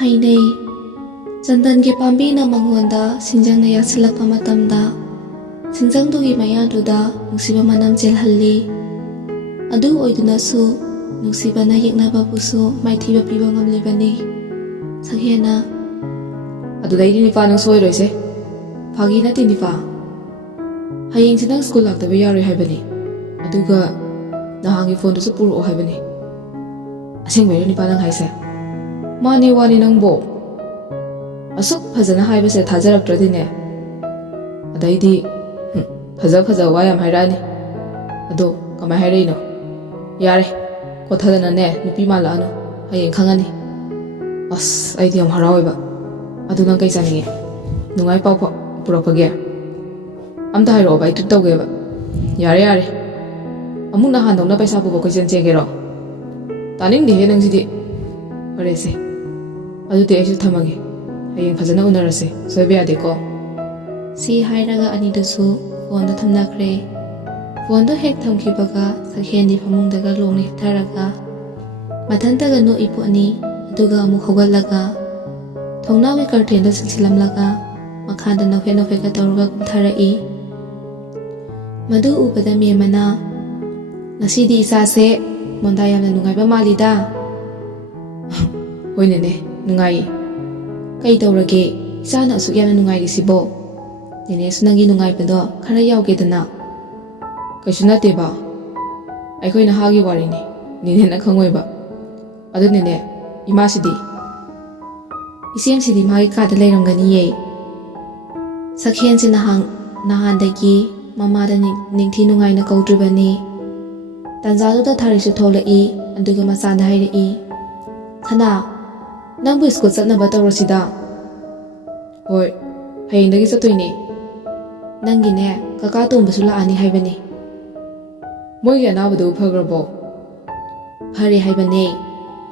ꯍꯩꯅꯩ ꯆꯟꯗꯟꯒꯤ ꯄꯥꯝꯕꯤꯅ ꯃꯉꯣꯟꯗ ꯁꯤꯡꯖꯪꯅ ꯌꯥꯁꯤꯜꯂꯛꯄ ꯃꯇꯝꯗ ꯁꯤꯡꯖꯪꯗꯨꯒꯤ ꯃꯌꯥꯗꯨꯗ ꯅꯨꯡꯁꯤꯕ ꯃꯅꯝ ꯆꯦꯜꯍꯜꯂꯤ꯫ ꯑꯗꯨ ꯑꯣꯏꯗꯨꯅꯁꯨ ꯅꯨꯡꯁꯤꯕꯅ ꯌꯦꯛꯅꯕꯕꯨꯁꯨ ꯃꯥꯏꯊꯤꯕ ꯄꯤꯕ ꯉꯝꯂꯤꯕꯅꯤ꯫ ꯁꯛꯍꯦꯟꯅ ꯑꯗꯨꯗꯩꯗꯤ ꯅꯤꯄꯥ ꯅꯪ ꯁꯣꯏꯔꯣꯏꯁꯦ꯫ ꯐꯥꯒꯤ ꯅꯠꯇꯦ ꯅꯤꯄꯥ, ꯍꯌꯦꯡꯁꯦ ꯅꯪ ꯁ꯭ꯀꯨꯜ ꯂꯥꯛꯇꯕ ꯌꯥꯔꯣꯏ ꯍꯥꯏꯕꯅꯤ, ꯑꯗꯨꯒ ꯅꯍꯥꯟꯒꯤ ꯐꯣꯟꯗꯨꯁꯨ ꯄꯨꯔꯛꯑꯣ ꯍꯥꯏꯕꯅꯤ꯫ ꯑꯁꯦꯡꯕꯩꯔꯣ ꯅꯤꯄꯥ ꯅꯪ ꯍꯥꯏꯁꯦ? ꯃꯥꯅꯦ ꯋꯥꯅꯤ ꯅꯪꯕꯣ꯫ ꯑꯁꯨꯛ ꯐꯖꯅ ꯍꯥꯏꯕꯁꯦ ꯊꯥꯖꯔꯛꯇ꯭ꯔꯗꯤꯅꯦ, ꯑꯗꯩꯗꯤ ꯐꯖ ꯋꯥ ꯌꯥꯝ ꯍꯥꯏꯔꯛꯑꯅꯤ꯫ ꯑꯗꯣ ꯀꯃꯥꯏ ꯍꯥꯏꯔꯛꯏꯅꯣ? ꯌꯥꯔꯦ ꯀꯣꯊꯗꯅꯅꯦ ꯅꯨꯄꯤ ꯃꯥꯜꯂꯛꯑꯅꯨ, ꯍꯌꯦꯡ ꯈꯪꯉꯅꯤ꯫ ꯑꯁ ꯑꯩꯗꯤ ꯌꯥꯝ ꯍꯔꯥꯎꯋꯦꯕ꯫ ꯑꯗꯨ ꯅꯪ ꯀꯩ ꯆꯥꯅꯤꯡꯉꯦ? ꯅꯨꯡꯉꯥꯏ ꯄꯥꯎ ꯄꯨꯔꯛꯄꯒꯦ? ꯑꯝꯇ ꯍꯥꯏꯔꯛꯑꯣꯕ, ꯑꯩ ꯇ꯭ꯔꯤꯠ ꯇꯧꯒꯦꯕ꯫ ꯌꯥꯔꯦ ꯑꯃꯨꯛ ꯅꯍꯥꯟꯗꯧꯅ ꯄꯩꯁꯥ ꯄꯨꯕ ꯀꯣꯏꯆꯦꯟ ꯆꯦꯟꯒꯦꯔꯣ? ꯇꯥꯅꯤꯡꯗꯦꯍꯦ ꯅꯪꯁꯤꯗꯤ꯫ ꯐꯔꯦꯁꯦ ꯑꯗꯨꯗꯤ ꯑꯩꯁꯨ ꯊꯝꯃꯒꯦ, ꯍꯌꯦꯡ ꯐꯖꯅ ꯎꯅꯔꯁꯦ, ꯁꯣꯏꯕ ꯌꯥꯗꯦꯀꯣ꯫ ꯁꯤ ꯍꯥꯏꯔꯒ ꯑꯅꯤꯗꯨꯁꯨ ꯐꯣꯟꯗꯣ ꯊꯝꯅꯈ꯭ꯔꯦ꯫ ꯐꯣꯟꯗꯣ ꯍꯦꯛ ꯊꯝꯈꯤꯕꯒ ꯁꯛꯍꯦꯟꯗꯤ ꯐꯃꯨꯡꯗꯒ ꯂꯣꯡꯅ ꯍꯤꯞꯊꯔꯒ ꯃꯊꯟꯇꯒ ꯅꯣꯛꯏ ꯄꯣꯠꯅꯤ꯫ ꯑꯗꯨꯒ ꯑꯃꯨꯛ ꯍꯧꯒꯠꯂꯒ ꯊꯣꯡꯅꯥꯎꯒꯤ ꯀꯔꯇꯦꯟꯗꯣ ꯆꯤꯡꯁꯤꯜꯂꯝꯂꯒ ꯃꯈꯥꯗ ꯅꯣꯛꯐꯦꯠ ꯇꯧꯔꯒ ꯀꯨꯝꯊꯔꯛꯏ꯫ ꯃꯗꯨ ꯎꯕꯗ ꯃꯦꯝꯃꯅ "ꯉꯁꯤꯗꯤ ꯏꯆꯥꯁꯦ ꯃꯣꯟꯗꯥ ꯌꯥꯝꯅ ꯅꯨꯡꯉꯥꯏꯕ ꯃꯥꯜꯂꯤꯗ"꯫ ꯍꯣꯏꯅꯦꯅꯦ ꯅꯨꯡꯉꯥꯏꯌꯦ꯫ "ꯀꯩ ꯇꯧꯔꯒꯦ ꯏꯆꯥꯅ ꯑꯁꯨꯛ ꯌꯥꯝꯅ ꯅꯨꯡꯉꯥꯏꯔꯤꯁꯤꯕꯣ? ꯅꯦꯅꯦꯁꯨ ꯅꯪꯒꯤ ꯅꯨꯡꯉꯥꯏꯕꯗꯣ ꯈꯔ ꯌꯥꯎꯒꯦꯗꯅ"꯫ ꯀꯩꯁꯨ ꯅꯠꯇꯦꯕ, ꯑꯩꯈꯣꯏ ꯅꯍꯥꯒꯤ ꯋꯥꯔꯤꯅꯤ, ꯅꯦꯅꯦꯅ ꯈꯪꯉꯣꯏꯕ꯫ ꯑꯗꯨ ꯅꯦꯅꯦ, ꯏꯃꯥꯁꯤꯗꯤ? "ꯏꯆꯦꯝꯁꯤꯗꯤ ꯃꯥꯒꯤ ꯀꯥꯗ ꯂꯩꯔꯝꯒꯅꯤꯌꯦ꯫ ꯁꯛꯍꯦꯟꯁꯤ ꯅꯍꯥꯟꯗꯒꯤ ꯃꯃꯥꯗ ꯅꯤꯡꯊꯤ ꯅꯨꯡꯉꯥꯏꯅ ꯀꯧꯗ꯭ꯔꯤꯕꯅꯤ꯫ ꯇꯥꯟꯖꯥꯗꯨꯗ ꯊꯥꯔꯤꯛꯁꯨ ꯊꯣꯛꯂꯛꯏ꯫ ꯑꯗꯨꯒ ꯃꯆꯥꯗ ꯍꯥꯏꯔꯛꯏ, 'ꯁꯅꯥ, ꯅꯪꯕꯨ ꯁ꯭ꯀꯨꯜ ꯆꯠꯅꯕ ꯇꯧꯔꯁꯤꯗ'꯫ ꯍꯣꯏ, ꯍꯌꯦꯡꯗꯒꯤ ꯆꯠꯇꯣꯏꯅꯦ꯫ "ꯅꯪꯒꯤꯅꯦ ꯀꯀꯥ ꯇꯣꯝꯕꯁꯨ ꯂꯥꯛꯑꯅꯤ ꯍꯥꯏꯕꯅꯤ"꯫ ꯃꯣꯏꯒꯤ ꯑꯅꯥꯕꯗꯨ ꯐꯈ꯭ꯔꯕꯣ? "ꯐꯔꯦ ꯍꯥꯏꯕꯅꯦ꯫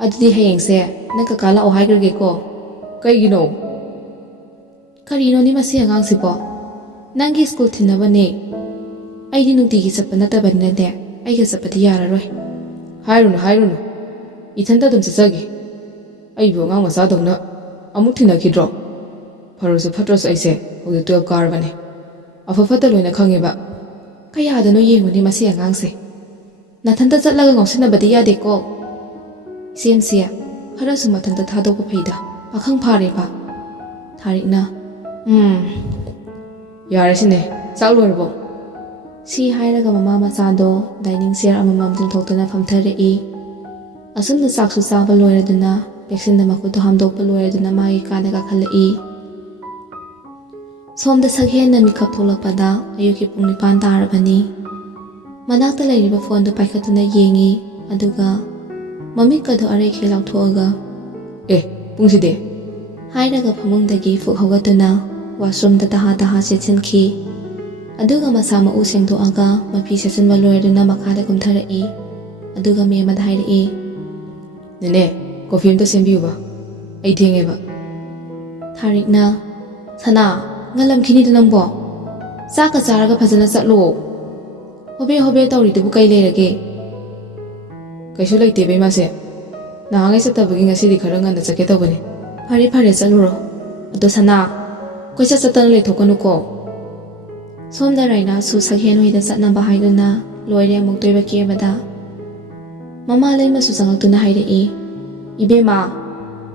ꯑꯗꯨꯗꯤ ꯍꯌꯦꯡꯁꯦ ꯅꯪ ꯀꯀꯥ ꯂꯥꯛꯑꯣ ꯍꯥꯏꯈ꯭ꯔꯒꯦꯀꯣ"꯫ ꯀꯩꯒꯤꯅꯣ? "ꯀꯔꯤꯅꯣꯅꯦ ꯃꯁꯤ ꯑꯉꯥꯡꯁꯤꯕꯣ, ꯅꯪꯒꯤ ꯁ꯭ꯀꯨꯜ ꯊꯤꯟꯅꯕꯅꯦ꯫ ꯑꯩꯗꯤ ꯅꯨꯡꯇꯤꯒꯤ ꯆꯠꯄ ꯅꯠꯇꯕꯅꯤꯅꯅꯦ, ꯑꯩꯒ ꯆꯠꯄꯗꯤ ꯌꯥꯔꯔꯣꯏ"꯫ ꯍꯥꯏꯔꯨꯅꯨ, ꯏꯊꯟꯇ ꯑꯗꯨꯝ ꯆꯠꯆꯒꯦ꯫ ꯑꯩꯕꯨ ꯑꯉꯥꯡ ꯃꯆꯥꯗꯧꯅ ꯑꯃꯨꯛ ꯊꯤꯟꯅꯈꯤꯗ꯭ꯔꯣ? ꯐꯔꯁꯨ ꯐꯠꯇ꯭ꯔꯁꯨ ꯑꯩꯁꯦ ꯍꯧꯖꯤꯛ 12 ꯀꯥꯔꯕꯅꯦ, ꯑꯐ ꯐꯠꯇ ꯂꯣꯏꯅ ꯈꯪꯉꯦꯕ꯫ "ꯀꯌꯥꯗꯅꯣ ꯌꯦꯡꯉꯨꯅꯦ ꯃꯁꯤ ꯑꯉꯥꯡꯁꯦ, ꯅꯊꯟꯇ ꯆꯠꯂꯒ ꯉꯥꯎꯁꯤꯟꯅꯕꯗꯤ ꯌꯥꯗꯦꯀꯣ"꯫ "ꯏꯆꯦꯝꯁꯤ ꯈꯔꯁꯨ ꯃꯊꯟꯇ ꯊꯥꯗꯣꯛꯄ ꯐꯩꯗ, ꯄꯥꯈꯪ ꯐꯥꯔꯦꯕ"꯫ ꯊꯥꯔꯤꯛꯅ ꯌꯥꯔꯦꯁꯤꯅꯦ, ꯆꯥꯛ ꯂꯣꯏꯔꯕꯣ? ꯁꯤ ꯍꯥꯏꯔꯒ ꯃꯃꯥ ꯃꯆꯥꯗꯣ ꯗꯥꯏꯅꯤꯡ ꯆꯤꯌꯔ ꯑꯃꯃꯝ ꯆꯤꯡꯊꯣꯛꯇꯨꯅ ꯐꯝꯊꯔꯛꯏ꯫ ꯑꯁꯨꯝꯅ ꯆꯥꯛꯁꯨ ꯆꯥꯕ ꯂꯣꯏꯔꯗꯨꯅ ꯚꯦꯛꯁꯤꯟꯗ ꯃꯈꯨꯠꯇꯣ ꯍꯥꯝꯗꯣꯛꯄ ꯂꯣꯏꯔꯗꯨꯅ ꯃꯥꯒꯤ ꯀꯥꯗ ꯀꯥꯈꯠꯂꯛꯏ꯫ ꯁꯣꯝꯗ ꯁꯛꯍꯦꯟꯅ ꯃꯤꯀꯞ ꯊꯣꯛꯂꯛꯄꯗ ꯑꯌꯨꯛꯀꯤ ꯄꯨꯡ 9 ꯇꯥꯔꯕꯅꯤ꯫ ꯃꯅꯥꯛꯇ ꯂꯩꯔꯤꯕ ꯐꯣꯟꯗꯨ ꯄꯥꯏꯈꯠꯇꯨꯅ ꯌꯦꯡꯉꯤ꯫ ꯑꯗꯨꯒ ꯃꯃꯤꯠꯀꯗꯣ ꯑꯔꯩꯈꯩ ꯂꯥꯎꯊꯣꯛꯑꯒ ꯄꯨꯡꯁꯤꯗꯤ? ꯍꯥꯏꯔꯒ ꯐꯃꯨꯡꯗꯒꯤ ꯐꯨꯛ ꯍꯧꯒꯠꯇꯨꯅ ꯋꯥꯁꯔꯨꯝꯗ ꯇꯍꯥ ꯆꯦꯟꯁꯤꯟꯈꯤ꯫ ꯑꯗꯨꯒ ꯃꯁꯥ ꯃꯎ ꯁꯦꯡꯗꯣꯛꯑꯒ ꯃꯐꯤ ꯁꯦꯠꯆꯤꯟꯕ ꯂꯣꯏꯔꯗꯨꯅ ꯃꯈꯥꯗ ꯀꯨꯝꯊꯔꯛꯏ꯫ ꯑꯗꯨꯒ ꯃꯦꯝꯃꯗ ꯍꯥꯏꯔꯛꯏ, "ꯅꯦꯅꯦ, ꯀꯣꯐꯤ ꯑꯝꯇ ꯁꯦꯝꯕꯤꯌꯨꯕ, ꯑꯩ ꯊꯦꯡꯉꯦꯕ"꯫ ꯊꯥꯔꯤꯛꯅ, "ꯁꯅꯥ, ꯉꯜꯂꯝꯈꯤꯅꯤꯗ ꯅꯪꯕꯣ, ꯆꯥꯛꯀ ꯆꯥꯔꯒ ꯐꯖꯅ ꯆꯠꯂꯣ꯫ ꯍꯣꯕꯦ ꯇꯧꯔꯤꯗꯨꯕꯨ ꯀꯩ ꯂꯩꯔꯒꯦ"꯫ "ꯀꯩꯁꯨ ꯂꯩꯇꯦꯕ ꯏꯃꯥꯁꯦ, ꯅꯍꯥꯟꯉꯩ ꯆꯠꯇꯕꯒꯤ ꯉꯁꯤꯗꯤ ꯈꯔ ꯉꯟꯅ ꯆꯠꯀꯦ ꯇꯧꯕꯅꯤ"꯫ "ꯐꯔꯦ ꯆꯠꯂꯨꯔꯣ꯫ ꯑꯗꯣ ꯁꯅꯥ, ꯀꯣꯏꯆꯠ ꯆꯠꯇꯅ ꯂꯩꯊꯣꯛꯀꯅꯨꯀꯣ"꯫ ꯁꯣꯝꯗ ꯔꯥꯏꯅꯥꯁꯨ ꯁꯛꯍꯦꯟ ꯍꯣꯏꯗ ꯆꯠꯅꯕ ꯍꯥꯏꯗꯨꯅ ꯂꯣꯏꯔꯦ ꯑꯃꯨꯛ ꯇꯣꯏꯕ ꯀꯦꯕꯗ꯫ ꯃꯃꯥ ꯂꯩꯃꯁꯨ ꯆꯪꯉꯛꯇꯨꯅ ꯍꯥꯏꯔꯛꯏ, "ꯏꯕꯦꯝꯃ,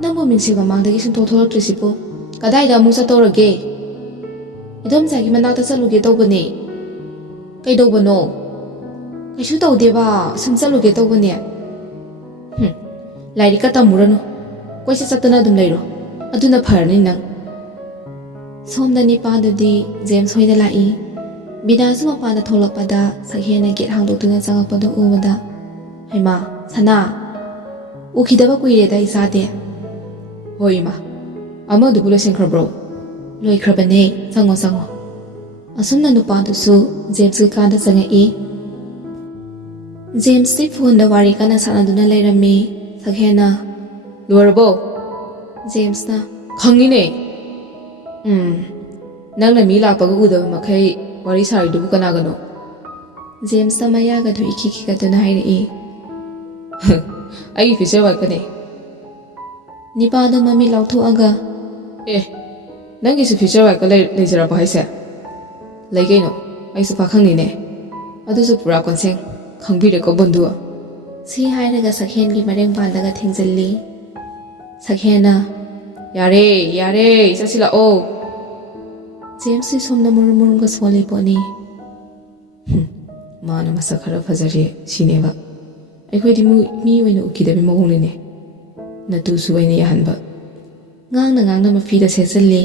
ꯅꯪꯕꯨ ꯃꯤꯡꯁꯦꯜ ꯃꯃꯥꯡꯗꯒꯤ ꯁꯨꯡꯊꯣꯛ ꯊꯣꯛꯂꯛꯇ꯭ꯔꯤꯁꯤꯕꯨ ꯀꯗꯥꯏꯗ ꯑꯃꯨꯛ ꯆꯠꯇꯧꯔꯒꯦ"꯫ "ꯏꯗꯣꯝꯆꯥꯒꯤ ꯃꯅꯥꯛꯇ ꯆꯠꯂꯨꯒꯦ ꯇꯧꯕꯅꯦ"꯫ "ꯀꯩꯗꯧꯕꯅꯣ"꯫ "ꯀꯩꯁꯨ ꯇꯧꯗꯦꯕ, ꯁꯨꯝ ꯆꯠꯂꯨꯒꯦ ꯇꯧꯕꯅꯦ"꯫ "ꯂꯥꯏꯔꯤꯛꯀ ꯇꯝꯃꯨꯔꯅꯨ, ꯀꯣꯏꯆꯠ ꯆꯠꯇꯅ ꯑꯗꯨꯝ ꯂꯩꯔꯣ, ꯑꯗꯨꯅ ꯐꯔꯅꯤ ꯅꯪ"꯫ ꯁꯣꯝꯗ ꯅꯤꯄꯥꯗꯨꯗꯤ ꯖꯦꯝꯁ ꯍꯣꯏꯗ ꯂꯥꯛꯏ꯫ ꯕꯤꯅꯥꯁꯨ ꯃꯄꯥꯟꯗ ꯊꯣꯛꯂꯛꯄꯗ ꯁꯛꯍꯦꯟꯅ ꯒꯦꯠ ꯍꯥꯡꯗꯣꯛꯇꯨꯅ ꯆꯪꯉꯛꯄꯗꯨ ꯎꯕꯗ, "ꯍꯩꯃꯥ, ꯁꯅꯥ, ꯎꯈꯤꯗꯕ ꯀꯨꯏꯔꯦꯗ ꯏꯆꯥꯗꯤ"꯫ "ꯍꯣꯏ ꯏꯃꯥ, ꯑꯃꯗꯨꯕꯨ ꯂꯣꯏꯁꯤꯟꯈ꯭ꯔꯕ꯭ꯔꯣ"꯫ "ꯂꯣꯏꯈ꯭ꯔꯕꯅꯦ, ꯆꯪꯉꯣ". ꯑꯁꯨꯝꯅ ꯅꯨꯄꯥꯗꯨꯁꯨ ꯖꯦꯝꯁꯀꯤ ꯀꯥꯗ ꯆꯪꯉꯛꯏ꯫ ꯖꯦꯝꯁꯇꯤ ꯐꯣꯟꯗ ꯋꯥꯔꯤ ꯀꯟꯅ ꯁꯥꯟꯅꯗꯨꯅ ꯂꯩꯔꯝꯃꯤ꯫ ꯁꯛꯍꯦꯟꯅ, "ꯂꯣꯏꯔꯕꯣ"꯫ ꯖꯦꯝꯁꯅ, "ꯈꯪꯉꯤꯅꯦ꯫ ꯅꯪꯅ ꯃꯤ ꯂꯥꯛꯄꯒ ꯎꯗꯕ ꯃꯈꯩ ꯋꯥꯔꯤ ꯁꯥꯔꯤꯗꯨꯕꯨ ꯀꯅꯥꯒꯅꯣ"꯫ ꯖꯦꯝꯁꯅ ꯃꯌꯥꯒꯗꯨ ꯏꯈꯤ ꯈꯤꯒꯠꯇꯨꯅ ꯍꯥꯏꯔꯛꯏ, ꯑꯩꯒꯤ ꯐꯤꯆꯔ ꯋꯥꯏꯠꯀꯅꯤ ꯅꯤꯄꯥꯗꯣ ꯃꯃꯤꯠ ꯂꯥꯎꯊꯣꯛꯑꯒ ꯑꯦ ꯅꯪꯒꯤꯁꯨ ꯐꯤꯆꯔ ꯋꯥꯏꯠꯀ ꯂꯩꯖꯔꯕ ꯍꯥꯏꯁꯦ ꯂꯩ ꯀꯩꯅꯣ ꯑꯩꯁꯨ ꯄꯥꯈꯪꯅꯤꯅꯦ ꯑꯗꯨꯁꯨ ꯄꯨꯔꯥ ꯀꯣꯟꯁꯦꯡ ꯈꯪꯕꯤꯔꯦꯀꯣ ꯕꯟꯙꯨ ꯁꯤ ꯍꯥꯏꯔꯒ ꯁꯛꯍꯦꯟꯒꯤ ꯃꯔꯦꯡ ꯄꯥꯜꯂꯒ ꯊꯦꯡꯖꯤꯜꯂꯤ ꯁꯛꯍꯦꯟꯅ ꯌꯥꯔꯦ ꯌꯥꯔꯦ ꯆꯠꯁꯤꯜꯂꯛꯑꯣ ꯖꯦꯝꯁꯁꯤ ꯁꯣꯝꯗ ꯃꯨꯔꯨꯝ ꯃꯨꯔꯨꯝꯒ ꯁꯣꯜꯂꯤ ꯄꯣꯠꯅꯤ ꯃꯥꯅ ꯃꯁꯛ ꯈꯔ ꯐꯖꯔꯦ ꯁꯤꯅꯦꯕ ꯑꯩꯈꯣꯏꯗꯤ ꯃꯤ ꯑꯣꯏꯅ ꯎꯈꯤꯗꯕꯤ ꯃꯑꯣꯡꯅꯤꯅꯦ ꯅꯇꯨꯁꯨ ꯑꯣꯏꯅ ꯌꯥꯍꯟꯕ ꯉꯥꯡꯅ ꯃꯐꯤꯗ ꯁꯦꯠꯆꯤꯜꯂꯤ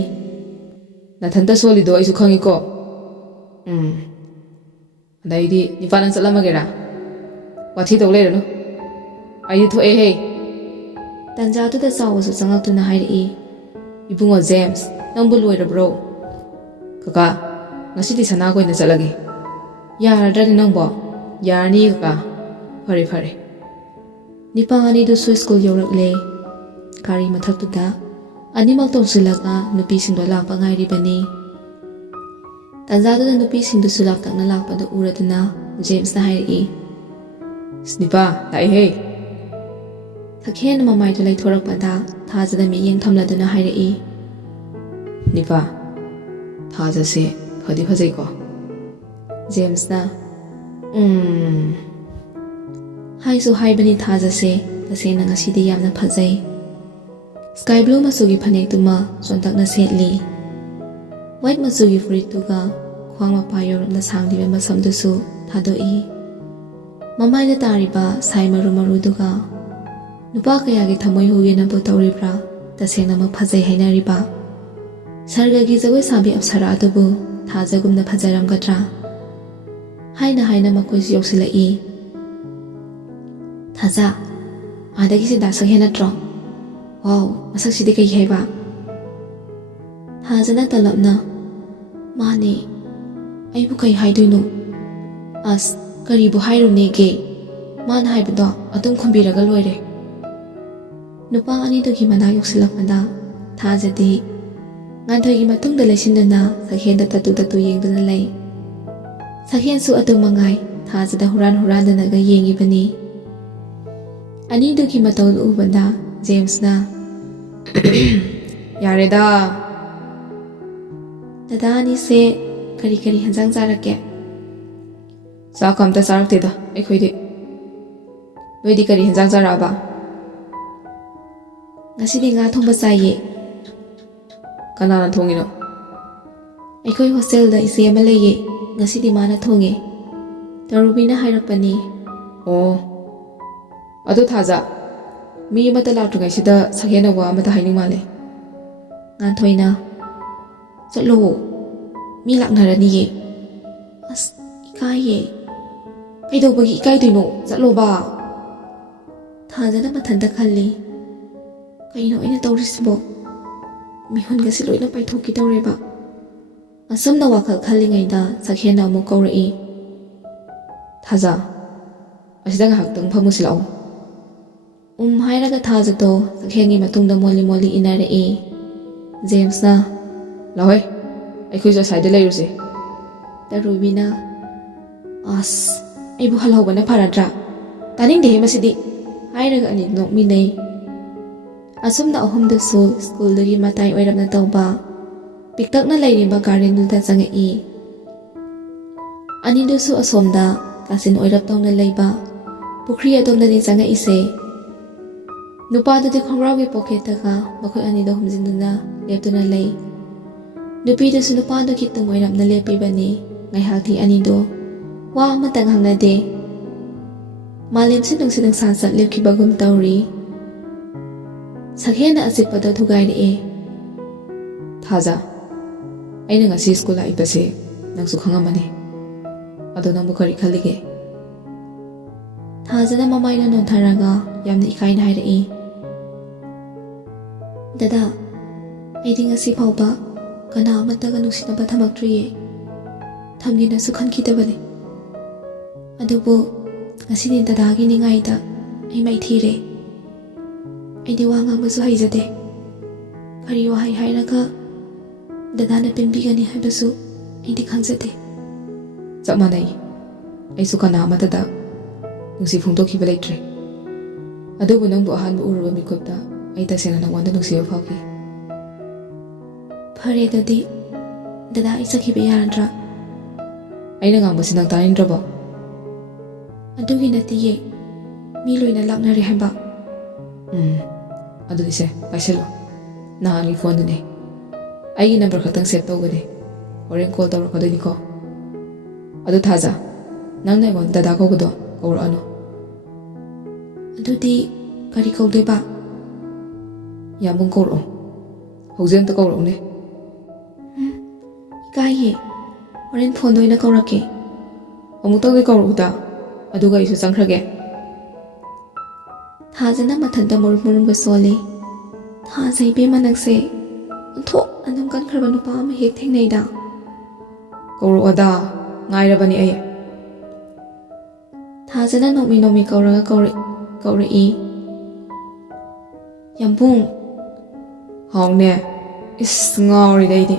ꯅꯊꯟꯇ ꯁꯣꯜꯂꯤꯗꯣ ꯑꯩꯁꯨ ꯈꯪꯉꯤꯀꯣ ꯑꯗꯩꯗꯤ ꯅꯤꯄꯥ ꯅꯪ ꯆꯠꯂꯝꯃꯒꯦꯔꯥ ꯋꯥꯊꯤ ꯇꯧ ꯂꯩꯔꯅꯨ ꯑꯩꯗꯤ ꯊꯣꯛꯑꯦꯍꯦ ꯇꯟꯖꯥꯗꯨꯗ ꯆꯥꯎꯕꯁꯨ ꯆꯪꯉꯛꯇꯨꯅ ꯍꯥꯏꯔꯛꯏ ꯏꯕꯨꯡꯉꯣ ꯖꯦꯝꯁ ꯅꯪꯕꯨ ꯂꯣꯏꯔꯕ꯭ꯔꯣ ꯀꯀꯥ ꯉꯁꯤꯗꯤ ꯁꯅꯥꯒ ꯑꯣꯏꯅ ꯆꯠꯂꯒꯦ ꯌꯥꯔꯗ꯭ꯔꯅꯤ ꯅꯪꯕꯣ ꯌꯥꯔꯅꯤ ꯀꯀꯥ ꯐꯔꯦ ꯐꯔꯦ ꯅꯤꯄꯥ ꯑꯅꯤꯗꯨꯁꯨ ꯁ꯭ꯀꯨꯜ ꯌꯧꯔꯛꯂꯦ ꯒꯥꯔꯤ ꯃꯊꯛꯇꯨꯗ ꯑꯅꯤꯃꯛ ꯇꯣꯡꯁꯤꯜꯂꯒ ꯅꯨꯄꯤꯁꯤꯡꯗꯣ ꯂꯥꯛꯄ ꯉꯥꯏꯔꯤꯕꯅꯤ ꯇꯟꯖꯥꯗꯨꯗ ꯅꯨꯄꯤꯁꯤꯡꯗꯨꯁꯨ ꯂꯥꯞꯇꯛꯅ ꯂꯥꯛꯄꯗ ꯎꯔꯗꯨꯅ ꯖꯦꯝꯁꯅ ꯍꯥꯏꯔꯛꯏ ꯅꯤꯄꯥ ꯂꯥꯛꯏꯍꯦ ꯁꯛꯍꯦꯟꯅ ꯃꯃꯥꯏꯗꯨ ꯂꯩꯊꯣꯔꯛꯄꯗ ꯊꯥꯖꯗ ꯃꯤꯠꯌꯦꯡ ꯊꯝꯂꯗꯨꯅ ꯍꯥꯏꯔꯛꯏ ꯅꯤꯄꯥ ꯊꯥꯖꯁꯦ ꯐꯗꯤ ꯐꯖꯩꯀꯣ ꯖꯦꯝꯁꯅ ꯍꯥꯏꯁꯨ ꯍꯥꯏꯕꯅꯤ ꯊꯥꯖꯁꯦ ꯇꯁꯦꯡꯅ ꯉꯁꯤꯗꯤ ꯌꯥꯝꯅ ꯐꯖꯩ ꯁ꯭ꯀꯥꯏ ꯕ꯭ꯂꯨ ꯃꯆꯨꯒꯤ ꯐꯅꯦꯛꯇꯨꯃ ꯆꯣꯟꯇꯛꯅ ꯁꯦꯠꯂꯤ ꯋꯥꯏꯠ ꯃꯆꯨꯒꯤ ꯐꯨꯔꯤꯠꯇꯨꯒ ꯈ꯭ꯋꯥꯡ ꯃꯄꯥ ꯌꯧꯔꯞꯅ ꯁꯥꯡꯂꯤꯕ ꯃꯁꯝꯗꯨꯁꯨ ꯊꯥꯗꯣꯛꯏ ꯃꯃꯥꯏꯗ ꯇꯥꯔꯤꯕ ꯁꯥꯏ ꯃꯔꯨ ꯃꯔꯨꯗꯨꯒ ꯅꯨꯄꯥ ꯀꯌꯥꯒꯤ ꯊꯃꯣꯏ ꯍꯨꯒꯦꯅꯕꯨ ꯇꯧꯔꯤꯕ꯭ꯔꯥ ꯇꯁꯦꯡꯅꯃꯛ ꯐꯖꯩ ꯍꯥꯏꯅꯔꯤꯕ ꯁꯔꯒꯒꯤ ꯖꯒꯣꯏ ꯁꯥꯕꯤ ꯑꯞꯁꯔꯥ ꯑꯗꯨꯕꯨ ꯊꯥꯖꯒꯨꯝꯅ ꯐꯖꯔꯝꯒꯗ꯭ꯔꯥ ꯍꯥꯏꯅ ꯃꯈꯣꯏꯁꯨ ꯌꯧꯁꯤꯜꯂꯛꯏ ꯊꯥꯖ ꯑꯥꯗꯒꯤꯁꯤ ꯗꯥ ꯁꯛꯍꯦꯟ ꯅꯠꯇ꯭ꯔꯣ ꯋꯥꯎ ꯃꯁꯛꯁꯤꯗꯤ ꯀꯩ ꯍꯥꯏꯕ ꯊꯥꯖꯅ ꯇꯂꯞꯅ ꯃꯥꯅꯦ ꯑꯩꯕꯨ ꯀꯩ ꯍꯥꯏꯗꯣꯏꯅꯣ ꯑꯁ ꯀꯔꯤꯕꯨ ꯍꯥꯏꯔꯨꯅꯦꯒꯦ ꯃꯥꯅ ꯍꯥꯏꯕꯗꯣ ꯑꯗꯨꯝ ꯈꯨꯝꯕꯤꯔꯒ ꯂꯣꯏꯔꯦ ꯅꯨꯄꯥ ꯑꯅꯤꯗꯨꯒꯤ ꯃꯅꯥꯛ ꯌꯧꯁꯤꯜꯂꯛꯄꯗ ꯊꯥꯖꯗꯤ ꯉꯥꯟꯊꯣꯏꯒꯤ ꯃꯇꯨꯡꯗ ꯂꯩꯁꯤꯟꯗꯨꯅ ꯁꯛꯍꯦꯟꯗ ꯇꯠꯇꯨ ꯌꯦꯡꯗꯨꯅ ꯂꯩ ꯁꯛꯍꯦꯟꯁꯨ ꯑꯗꯨ ꯃꯉꯥꯏ ꯊꯥꯖꯗ ꯍꯨꯔꯥꯟꯗꯅꯒ ꯌꯦꯡꯉꯤꯕꯅꯤ ꯑꯅꯤꯗꯨꯒꯤ ꯃꯇꯧꯗꯨ ꯎꯕꯗ ꯖꯦꯝꯁꯅ ꯌꯥꯔꯦꯗ ꯗꯗꯥ ꯑꯅꯤꯁꯦ ꯀꯔꯤ ꯍꯦꯟꯖꯥꯡ ꯆꯥꯔꯛꯀꯦ ꯆꯥꯛꯀ ꯑꯝꯇ ꯆꯥꯔꯛꯇꯦꯗ ꯑꯩꯈꯣꯏꯗꯤ ꯅꯣꯏꯗꯤ ꯀꯔꯤ ꯍꯦꯟꯖꯥꯡ ꯆꯥꯔꯛꯑꯕ ꯉꯁꯤꯗꯤ ꯉꯥ ꯊꯣꯡꯕ ꯆꯥꯏꯌꯦ ꯀꯅꯥꯅ ꯊꯣꯡꯉꯤꯅꯣ ꯑꯩꯈꯣꯏ ꯍꯣꯁꯇꯦꯜꯗ ꯏꯆꯦ ꯑꯃ ꯂꯩꯌꯦ ꯉꯁꯤꯗꯤ ꯃꯥꯅ ꯊꯣꯡꯉꯦ ꯇꯔꯨꯕꯤꯅ ꯍꯥꯏꯔꯛꯄꯅꯤ ꯑꯣ ꯑꯗꯨ ꯊꯥꯖ ꯃꯤ ꯑꯃꯠꯇ ꯂꯥꯛꯇ꯭ꯔꯤꯉꯩꯁꯤꯗ ꯁꯛꯍꯦꯟꯅ ꯋꯥ ꯑꯃꯇ ꯍꯥꯏꯅꯤꯡ ꯃꯥꯜꯂꯦ ꯉꯥꯟꯊꯣꯏꯅ ꯆꯠꯂꯣ ꯃꯤ ꯂꯥꯛꯅꯔꯅꯤꯌꯦ ꯑꯁ ꯏꯀꯥꯏꯌꯦ ꯀꯩꯗꯧꯕꯒꯤ ꯏꯀꯥꯏꯗꯣꯏꯅꯣ ꯆꯠꯂꯣꯕ ꯊꯥꯖꯅ ꯃꯊꯟꯇ ꯈꯜꯂꯤ ꯀꯩꯅꯣ ꯑꯩꯅ ꯇꯧꯔꯤꯁꯤꯕꯣ ꯃꯤꯍꯨꯟꯒꯁꯤ ꯂꯣꯏꯅ ꯄꯥꯏꯊꯣꯛꯈꯤꯗꯧꯔꯦꯕ ꯑꯁꯨꯝꯅ ꯋꯥꯈꯜ ꯈꯜꯂꯤꯉꯩꯗ ꯁꯛꯍꯦꯟꯅ ꯑꯃꯨꯛ ꯀꯧꯔꯛꯏ ꯊꯥꯖ ꯑꯁꯤꯗ ꯉꯥꯏꯍꯥꯛꯇꯪ ꯐꯝꯃꯨꯁꯤ ꯂꯥꯛꯑꯣ ꯍꯥꯏꯔꯒ ꯊꯥꯖꯗꯣ ꯁꯛꯍꯦꯟꯒꯤ ꯃꯇꯨꯡꯗ ꯃꯣꯜꯂꯤ ꯏꯟꯅꯔꯛꯏ ꯖꯦꯝꯁꯅ ꯂꯥꯛꯍꯣꯏ ꯑꯩꯈꯣꯏꯁꯨ ꯑꯁꯥꯏꯗ ꯂꯩꯔꯨꯁꯦ ꯇꯔꯨꯕꯤꯅ ꯑꯁ ꯑꯩꯕꯨ ꯍꯜꯍꯧꯕꯅ ꯐꯔꯗ꯭ꯔꯥ ꯇꯥꯅꯤꯡꯗꯦꯍꯦ ꯃꯁꯤꯗꯤ ꯍꯥꯏꯔꯒ ꯑꯅꯤ ꯅꯣꯛꯃꯤꯟꯅꯩ ꯑꯁꯨꯝꯅ ꯑꯍꯨꯝꯗꯨꯁꯨ ꯁ꯭ꯀꯨꯜꯗꯨꯒꯤ ꯃꯇꯥꯏ ꯑꯣꯏꯔꯞꯅ ꯇꯧꯕ ꯄꯤꯛꯇꯛꯅ ꯂꯩꯔꯤꯕ ꯒꯥꯔꯗꯦꯟꯗꯨꯗ ꯆꯪꯉꯛꯏ ꯑꯅꯤꯗꯨꯁꯨ ꯑꯁꯣꯝꯗ ꯀꯥꯆꯤꯟ ꯑꯣꯏꯔꯞ ꯇꯧꯅ ꯂꯩꯕ ꯄꯨꯈ꯭ꯔꯤ ꯑꯗꯣꯝꯗꯅꯤ ꯆꯪꯉꯛꯏꯁꯦ ꯅꯨꯄꯥꯗꯨꯗꯤ ꯈꯣꯡꯒ꯭ꯔꯥꯎꯒꯤ ꯄꯣꯀꯦꯠꯇꯒ ꯃꯈꯨꯠ ꯑꯅꯤꯗꯣ ꯍꯨꯝꯖꯤꯟꯗꯨꯅ ꯂꯦꯞꯇꯨꯅ ꯂꯩ ꯅꯨꯄꯤꯗꯨꯁꯨ ꯅꯨꯄꯥꯗꯨꯒꯤ ꯇꯨꯡ ꯑꯣꯏꯔꯞꯅ ꯂꯦꯞꯄꯤꯕꯅꯤ ꯉꯥꯏꯍꯥꯛꯇꯤ ꯑꯅꯤꯗꯣ ꯋꯥ ꯑꯃꯇ ꯉꯥꯡꯅꯗꯦ ꯃꯥꯂꯦꯝꯁꯤ ꯅꯨꯡꯁꯤꯠ ꯅꯨꯡꯁꯥ ꯆꯠ ꯂꯦꯞꯈꯤꯕꯒꯨꯝ ꯇꯧꯔꯤ ꯁꯛꯍꯦꯟꯅ ꯑꯆꯤꯛꯄꯗꯣ ꯊꯨꯒꯥꯏꯔꯛꯑꯦ ꯊꯥꯖ ꯑꯩꯅ ꯉꯁꯤ ꯁ꯭ꯀꯨꯜ ꯂꯥꯛꯏꯕꯁꯦ ꯅꯪꯁꯨ ꯈꯪꯉꯝꯃꯅꯤ ꯑꯗꯣ ꯅꯪꯕꯨ ꯀꯔꯤ ꯈꯜꯂꯤꯒꯦ ꯊꯥꯖꯅ ꯃꯃꯥꯏꯅ ꯅꯣꯟꯊꯔꯒ ꯌꯥꯝꯅ ꯏꯀꯥꯏꯅ ꯍꯥꯏꯔꯛꯏ ꯗꯗꯥ ꯑꯩꯗꯤ ꯉꯁꯤ ꯐꯥꯎꯕ ꯀꯅꯥ ꯑꯃꯠꯇꯒ ꯅꯨꯡꯁꯤꯅꯕ ꯊꯝꯃꯛꯇ꯭ꯔꯤꯌꯦ ꯊꯝꯒꯦꯅꯁꯨ ꯈꯟꯈꯤꯗꯕꯅꯤ ꯑꯗꯨꯕꯨ ꯉꯁꯤꯗꯤ ꯗꯗꯥꯒꯤ ꯅꯤꯡꯉꯥꯏꯗ ꯑꯩ ꯃꯥꯏꯊꯤꯔꯦ ꯑꯩꯗꯤ ꯋꯥ ꯉꯥꯡꯕꯁꯨ ꯍꯩꯖꯗꯦ ꯀꯔꯤ ꯋꯥꯍꯩ ꯍꯥꯏꯔꯒ ꯗꯗꯥꯅ ꯄꯦꯟꯕꯤꯒꯅꯤ ꯍꯥꯏꯕꯁꯨ ꯑꯩꯗꯤ ꯈꯪꯖꯗꯦ ꯆꯞ ꯃꯥꯟꯅꯩ ꯑꯩꯁꯨ ꯀꯅꯥ ꯑꯃꯠꯇꯗ ꯅꯨꯡꯁꯤ ꯐꯣꯡꯗꯣꯛꯈꯤꯕ ꯂꯩꯇ꯭ꯔꯦ ꯑꯗꯨꯕꯨ ꯅꯪꯕꯨ ꯑꯍꯥꯟꯕ ꯎꯔꯨꯕ ꯃꯤꯀꯨꯞꯇ ꯑꯩ ꯇꯁꯦꯡꯅ ꯅꯪꯉꯣꯟꯗ ꯅꯨꯡꯁꯤꯕ ꯐꯥꯎꯈꯤ. ꯐꯔꯦ ꯑꯗꯨꯗꯤ ꯗꯗꯥ ꯑꯩ ꯆꯠꯈꯤꯕ ꯌꯥꯔꯗ꯭ꯔꯥ? ꯑꯩꯅ ꯉꯥꯡꯕꯁꯤ ꯅꯪ ꯇꯥꯅꯤꯡꯗ꯭ꯔꯕꯣ? ꯑꯗꯨꯒꯤ ꯅꯠꯇꯤꯌꯦ, ꯃꯤ ꯂꯣꯏꯅ ꯂꯥꯛꯅꯔꯦ ꯍꯥꯏꯕ. ꯑꯗꯨꯗꯤ ꯁꯦ ꯄꯥꯏꯁꯤꯜꯂꯣ. ꯅꯍꯥꯟꯒꯤ ꯐꯣꯟꯗꯨꯅꯦ. ꯑꯩꯒꯤ ꯅꯝꯕꯔ ꯈꯛꯇꯪ ꯁꯦꯚ ꯇꯧꯕꯅꯦ. ꯍꯣꯔꯦꯟ ꯀꯣꯜ ꯇꯧꯔꯛꯀꯗꯣꯏꯅꯤꯀꯣ. ꯑꯗꯨ ꯊꯥꯖ, ꯅꯪꯅ ꯑꯩꯉꯣꯟꯗ ꯗꯗꯥ ꯀꯧꯕꯗꯣ ꯀꯧꯔꯛꯑꯅꯨ. ꯑꯗꯨꯗꯤ ꯀꯔꯤ ꯀꯧꯗꯣꯏꯕ? ꯌꯥꯝꯕꯨꯡ ꯀꯧꯔꯛꯑꯣ. ꯍꯧꯖꯤꯛ ꯑꯝꯇ ꯀꯧꯔꯛꯎꯅꯦ. ꯏꯀꯥꯏꯌꯦ, ꯍꯣꯔꯦꯟ ꯐꯣꯟꯗ ꯑꯣꯏꯅ ꯀꯧꯔꯛꯀꯦ. ꯑꯃꯨꯛꯇꯪꯗꯤ ꯀꯧꯔꯛꯎꯗ, ꯑꯗꯨꯒ ꯑꯩꯁꯨ ꯆꯪꯈ꯭ꯔꯒꯦ. ꯊꯥꯖꯅ ꯃꯊꯟꯇ ꯃꯨꯔꯨꯝ ꯃꯨꯔꯨꯝꯒ ꯁꯣꯜꯂꯤ. ꯊꯥꯖ ꯏꯕꯦꯝꯃ ꯅꯪꯁꯦ ꯑꯣꯟꯊꯣꯛꯅ ꯑꯗꯨꯝ ꯀꯟꯈ꯭ꯔꯕ ꯅꯨꯄꯥ ꯑꯃ ꯍꯦꯛ ꯊꯦꯡꯅꯩꯗ. ꯀꯧꯔꯛꯑꯣꯗ, ꯉꯥꯏꯔꯕꯅꯤ ꯑꯩ. ꯊꯥꯖꯅ ꯅꯣꯛꯃꯤ ꯅꯣꯛꯃꯤ ꯀꯧꯔꯛꯏ. ꯌꯥꯝꯕꯨꯡ. ꯍꯥꯎꯅꯦ. ꯏꯁ ꯉꯥꯎꯔꯤꯗ ꯑꯩꯗꯤ.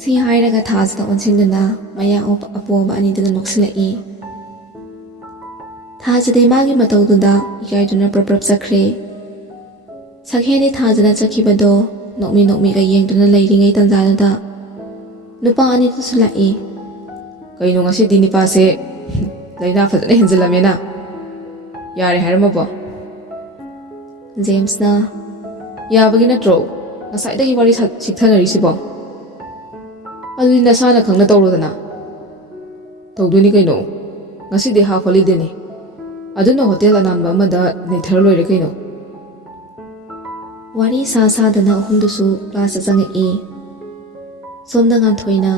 ꯁꯤ ꯍꯥꯏꯔꯒ ꯊꯥꯖꯗ ꯑꯣꯟꯁꯤꯟꯗꯨꯅ ꯃꯌꯥ ꯑꯄꯣꯕ ꯑꯅꯤꯗꯨꯅ ꯅꯣꯛꯁꯤꯜꯂꯛꯏ. ꯊꯥꯖꯗꯤ ꯃꯥꯒꯤ ꯃꯇꯧꯗꯨꯗ ꯏꯀꯥꯏꯗꯨꯅ ꯄ꯭ꯔꯞ ꯆꯠꯈ꯭ꯔꯦ. ꯁꯛꯍꯦꯟꯗꯤ ꯊꯥꯖꯅ ꯆꯠꯈꯤꯕꯗꯣ ꯅꯣꯛꯃꯤ ꯅꯣꯛꯃꯤꯒ ꯌꯦꯡꯗꯨꯅ ꯂꯩꯔꯤꯉꯩ ꯇꯟꯖꯥꯗꯨꯗ ꯅꯨꯄꯥ ꯑꯅꯤꯗꯨꯁꯨ ꯂꯥꯛꯏ. ꯀꯩꯅꯣ ꯉꯁꯤꯗꯤ ꯅꯤꯄꯥꯁꯦ ꯂꯥꯏꯅꯥ ꯐꯖꯅ ꯍꯦꯟꯖꯜꯂꯝꯃꯦꯅ. ꯌꯥꯔꯦ ꯍꯥꯏꯔꯝꯃꯕꯣ? ꯖꯦꯝꯁꯅ. ꯌꯥꯕꯒꯤ ꯅꯠꯇ꯭ꯔꯣ ꯉꯁꯥꯏꯗꯒꯤ ꯋꯥꯔꯤ ꯁꯤꯛꯊꯅꯔꯤꯁꯤꯕꯣ? ꯑꯗꯨꯗꯤ ꯅꯁꯥꯅ ꯈꯪꯅ ꯇꯧꯔꯣꯗꯅ. ꯇꯧꯗꯣꯏꯅꯤ ꯀꯩꯅꯣ. ꯉꯁꯤꯗꯤ ꯍꯥꯐ ꯍꯣꯂꯤꯗꯦꯅꯤ. ꯑꯗꯨꯅ ꯍꯣꯇꯦꯜ ꯑꯅꯥꯟꯕ ꯑꯃꯗ ꯅꯩꯊꯔ ꯂꯣꯏꯔꯦ ꯀꯩꯅꯣ. ꯋꯥꯔꯤ ꯁꯥꯗꯅ ꯑꯍꯨꯝꯗꯨꯁꯨ ꯀ꯭ꯂꯥꯁꯇ ꯆꯪꯉꯛꯏ. ꯁꯣꯝꯗ ꯉꯥꯟꯊꯣꯏꯅ,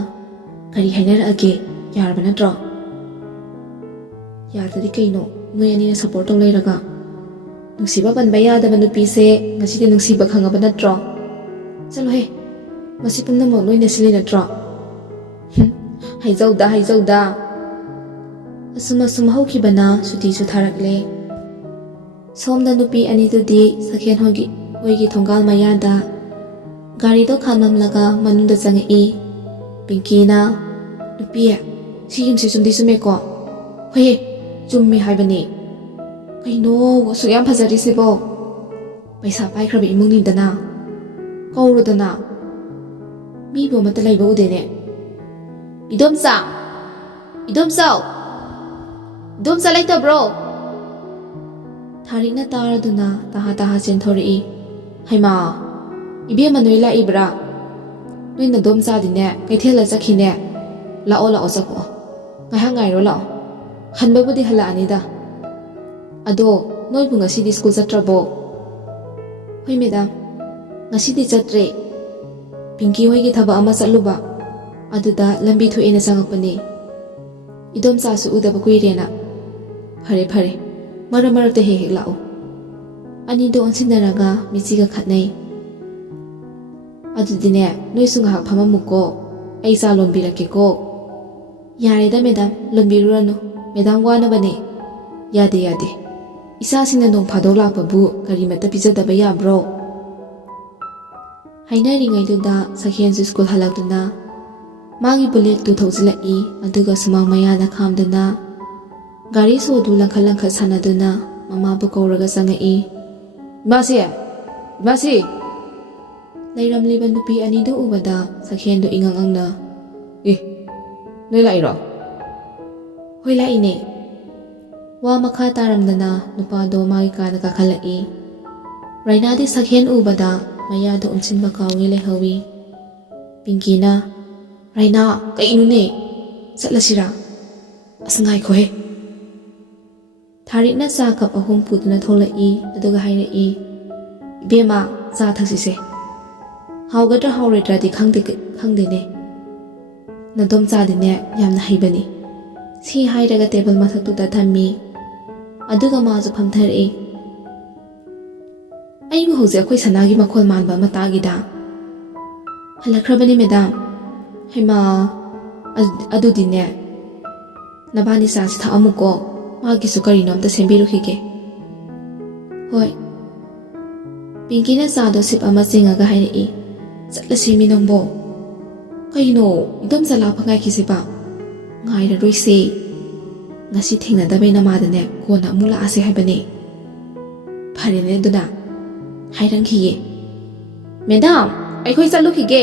ꯀꯔꯤ ꯍꯥꯏꯅꯔꯛꯑꯒꯦ? ꯌꯥꯔꯕ ꯅꯠꯇ꯭ꯔꯣ? ꯌꯥꯗ꯭ꯔꯗꯤ ꯀꯩꯅꯣ, ꯅꯣꯏ ꯑꯅꯤꯅ ꯁꯞꯄꯣꯔꯠ ꯇꯧ ꯂꯩꯔꯒ. ꯅꯨꯡꯁꯤꯕ ꯄꯟꯕ ꯌꯥꯗꯕ ꯅꯨꯄꯤꯁꯦ ꯉꯁꯤꯗꯤ ꯅꯨꯡꯁꯤꯕ ꯈꯪꯉꯕ ꯅꯠꯇ꯭ꯔꯣ? ꯆꯠꯂꯣꯍꯦ, ꯃꯁꯤ ꯄꯨꯝꯅꯃꯛ ꯅꯣꯏꯅ ꯁꯤꯜꯂꯤ ꯅꯠꯇ꯭ꯔꯣ? ꯍꯩꯖꯧꯗ. ꯑꯁꯨꯝ ꯍꯧꯈꯤꯕꯅ ꯁꯨꯇꯤꯁꯨ ꯊꯥꯔꯛꯂꯦ. ꯁꯣꯝꯗ ꯅꯨꯄꯤ ꯑꯅꯤꯗꯨꯗꯤ ꯁꯛꯍꯦꯟ ꯍꯣꯏꯒꯤ ꯊꯣꯡꯒꯥꯜ ꯃꯌꯥꯗ ꯒꯥꯔꯤꯗꯣ ꯈꯥꯝꯂꯝꯂꯒ ꯃꯅꯨꯡꯗ ꯆꯪꯉꯛꯏ. ꯄꯤꯡꯀꯤꯅ, ꯅꯨꯄꯤ, ꯁꯤ ꯌꯨꯝꯁꯦ ꯆꯨꯝꯗꯤ ꯆꯨꯝꯃꯦꯀꯣ? ꯍꯣꯏꯌꯦ, ꯆꯨꯝꯃꯦ ꯍꯥꯏꯕꯅꯤ. ꯀꯩꯅꯣ ꯑꯁꯨꯛ ꯌꯥꯝ ꯐꯖꯔꯤꯁꯤꯕꯣ? ꯄꯩꯁꯥ ꯄꯥꯏꯈ꯭ꯔꯕ ꯏꯃꯨꯡꯅꯤꯗꯅ. ꯀꯧꯔꯨꯗꯅ. ꯃꯤꯕꯨ ꯑꯃꯠꯇ ꯂꯩꯕ ꯎꯗꯦꯅꯦ. ꯏꯗꯣꯝꯆꯥ ꯂꯩꯇꯕ꯭ꯔꯣ? ꯊꯥꯔꯤꯛꯅ ꯇꯥꯔꯗꯨꯅ ꯇꯍꯥ ꯆꯦꯟꯊꯣꯔꯛꯏ. ꯍꯩꯃꯥ, ꯏꯕꯦꯝꯃ ꯅꯣꯏ ꯂꯥꯛꯏꯕ꯭ꯔꯥ? ꯅꯣꯏ ꯅꯗꯣꯝꯆꯥꯗꯤꯅꯦ ꯀꯩꯊꯦꯜꯗ ꯆꯠꯈꯤꯅꯦ. ꯂꯥꯛꯑꯣ ꯆꯪꯉꯛꯑꯣ. ꯉꯥꯏꯍꯥꯛ ꯉꯥꯏꯔꯣ ꯂꯥꯛꯑꯣ. ꯍꯟꯕꯕꯨꯗꯤ ꯍꯜꯂꯛꯑꯅꯤꯗ. ꯑꯗꯣ ꯅꯣꯏꯕꯨ ꯉꯁꯤꯗꯤ ꯁ꯭ꯀꯨꯜ ꯆꯠꯇ꯭ꯔꯕꯣ? ꯍꯣꯏ ꯃꯦꯗꯥꯝ, ꯉꯁꯤꯗꯤ ꯆꯠꯇ꯭ꯔꯦ. ꯄꯤꯡꯀꯤ ꯍꯣꯏꯒꯤ ꯊꯕꯛ ꯑꯃ ꯆꯠꯂꯨꯕ, ꯑꯗꯨꯗ ꯂꯝꯕꯤ ꯊꯣꯛꯑꯦꯅ ꯆꯪꯉꯛꯄꯅꯦ. ꯏꯗꯣꯝꯆꯥꯁꯨ ꯎꯗꯕ ꯀꯨꯏꯔꯦꯅ. ꯐꯔꯦ, ꯃꯔꯛꯇ ꯍꯦꯛ ꯂꯥꯛꯑꯣ. ꯑꯅꯤꯗꯣ ꯑꯣꯟꯁꯤꯟꯅꯔꯒ ꯃꯤꯆꯤꯒ ꯈꯠꯅꯩ. ꯑꯗꯨꯗꯤꯅꯦ, ꯅꯣꯏꯁꯨ ꯉꯥꯏꯍꯥꯛ ꯐꯝꯃꯝꯃꯨꯀꯣ. ꯑꯩ ꯆꯥ ꯂꯣꯟꯕꯤꯔꯛꯀꯦꯀꯣ. ꯌꯥꯔꯦꯗ ꯃꯦꯗꯥꯝ, ꯂꯣꯟꯕꯤꯔꯨꯔꯅꯨ. ꯃꯦꯗꯥꯝ ꯋꯥꯅꯕꯅꯦ. ꯌꯥꯗꯦ. ꯏꯆꯥꯁꯤꯡꯅ ꯅꯣꯡ ꯐꯥꯗꯣꯛ ꯂꯥꯛꯄꯕꯨ ꯀꯔꯤꯃꯠꯇ ꯄꯤꯖꯗꯕ ꯌꯥꯕ꯭ꯔꯣ? ꯍꯥꯏꯅꯔꯤꯉꯩꯗꯨꯗ ꯁꯛꯍꯦꯟꯁꯨ ꯁ꯭ꯀꯨꯜ ꯍꯜꯂꯛꯇꯨꯅ ꯃꯥꯒꯤ ꯕꯨꯂꯦꯠꯇꯨ ꯊꯧꯖꯤꯜꯂꯛꯏ. ꯑꯗꯨꯒ ꯁꯨꯃꯥꯡ ꯃꯌꯥꯗ ꯈꯥꯝꯗꯨꯅ ꯒꯥꯔꯤ ꯁꯣꯗꯨ ꯂꯪꯈꯠ ꯁꯥꯟꯅꯗꯨꯅ ꯃꯃꯥꯕꯨ ꯀꯧꯔꯒ ꯆꯪꯉꯛꯏ. ꯏꯃꯥꯁꯤ! ꯂꯩꯔꯝꯂꯤꯕ ꯅꯨꯄꯤ ꯑꯅꯤꯗꯨ ꯎꯕꯗ ꯁꯛꯍꯦꯟꯗꯨ ꯏꯉꯛꯉꯛꯅ, ꯅꯣꯏ ꯂꯥꯛꯏꯔꯣ? ꯍꯣꯏ ꯂꯥꯛꯏꯅꯦ. ꯋꯥ ꯃꯈꯥ ꯇꯥꯔꯝꯗꯅ ꯅꯨꯄꯥꯗꯣ ꯃꯥꯒꯤ ꯀꯥꯗ ꯀꯥꯈꯠꯂꯛꯏ. ꯔꯥꯏꯅꯥꯗꯤ ꯁꯛꯍꯦꯟ ꯎꯕꯗ ꯃꯌꯥꯗ ꯎꯝꯁꯤꯟꯕ ꯀꯥꯎꯉꯩ ꯂꯩꯍꯧꯏ. ꯄꯤꯡꯀꯤꯅ, ꯔꯥꯏꯅꯥ, ꯀꯩꯅꯣꯅꯦ? ꯆꯠꯂꯁꯤꯔꯥ? ꯑꯁ ꯉꯥꯏꯈꯣꯍꯦ. ꯊꯥꯔꯤꯛꯅ ꯆꯥ ꯀꯞ 3 ꯄꯨꯗꯨꯅ ꯊꯣꯛꯂꯛꯏ. ꯑꯗꯨꯒ ꯍꯥꯏꯔꯛꯏ. ꯏꯕꯦꯝꯃ, ꯆꯥ ꯊꯛꯁꯤꯁꯦ. ꯍꯥꯎꯒꯗ꯭ꯔꯥ ꯍꯥꯎꯔꯣꯏꯗ꯭ꯔꯥꯗꯤ ꯈꯪꯗꯦꯅꯦ. ꯅꯗꯣꯝꯆꯥꯗꯤꯅꯦ ꯌꯥꯝꯅ ꯍꯩꯕꯅꯤ. ꯁꯤ ꯍꯥꯏꯔꯒ ꯇꯦꯕꯜ ꯃꯊꯛꯇꯨꯗ ꯊꯝꯃꯤ. ꯑꯗꯨꯒ ꯃꯥꯁꯨ ꯐꯝꯊꯔꯛꯏ. ꯑꯩꯕꯨ ꯍꯧꯖꯤꯛ ꯑꯩꯈꯣꯏ ꯁꯅꯥꯒꯤ ꯃꯈꯣꯜ ꯃꯥꯟꯕ ꯑꯃ ꯇꯥꯒꯤꯗ. ꯍꯜꯂꯛꯈ꯭ꯔꯕꯅꯤ ꯃꯦꯗꯥꯝ. ꯍꯩꯃꯥ, ꯑꯗꯨꯗꯤꯅꯦ, ꯅꯕꯥꯅꯤ ꯆꯥꯁꯤ ꯊꯛꯑꯝꯃꯨꯀꯣ. ꯃꯥꯒꯤꯁꯨ ꯀꯔꯤꯅꯣ ꯑꯝꯇ ꯁꯦꯝꯕꯤꯔꯨꯈꯤꯒꯦ. ꯍꯣꯏ. ꯄꯤꯡꯀꯤꯅ ꯆꯥꯗꯣ ꯁꯤꯞ ꯑꯃ ꯆꯤꯡꯉꯒ ꯍꯥꯏꯔꯛꯏ. ꯆꯠꯂꯁꯦꯃꯤ ꯅꯪꯕꯣ. ꯀꯩꯅꯣ, ꯏꯗꯣꯝꯆꯥ ꯂꯥꯛꯄ ꯉꯥꯏꯈꯤꯁꯤꯕ. ꯉꯥꯏꯔꯔꯣꯏꯁꯦ. ꯉꯁꯤ ꯊꯦꯡꯅꯗꯕꯩ ꯅꯃꯥꯗꯅꯦ ꯀꯣꯟꯅ ꯑꯃꯨꯛ ꯂꯥꯛꯑꯁꯦ ꯍꯥꯏꯕꯅꯦ. ꯐꯔꯦꯅꯦ ꯑꯗꯨꯅ ꯍꯥꯏꯔꯝꯈꯤꯌꯦ ꯃꯦꯗꯥꯝ ꯑꯩꯈꯣꯏ ꯆꯠꯂꯨꯈꯤꯒꯦ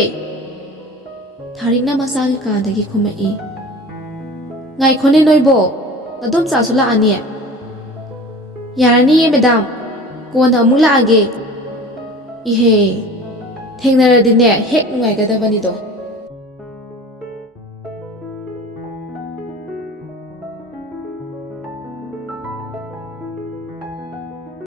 ꯊꯥꯔꯤꯛꯅ ꯃꯆꯥꯒꯤ ꯀꯥꯗꯒꯤ ꯈꯨꯝꯃꯛꯏ ꯉꯥꯏꯈꯣꯅꯦ ꯅꯣꯏꯕꯣ ꯅꯗꯣꯝꯆꯥꯁꯨ ꯂꯥꯛꯑꯅꯤ ꯌꯥꯔꯅꯤꯌꯦ ꯃꯦꯗꯥꯝ ꯀꯣꯟꯅ ꯑꯃꯨꯛ ꯂꯥꯛꯑꯒꯦ ꯏꯍꯦ ꯊꯦꯡꯅꯔꯗꯤꯅꯦ ꯍꯦꯛ ꯅꯨꯡꯉꯥꯏꯒꯗꯕꯅꯤꯗꯣ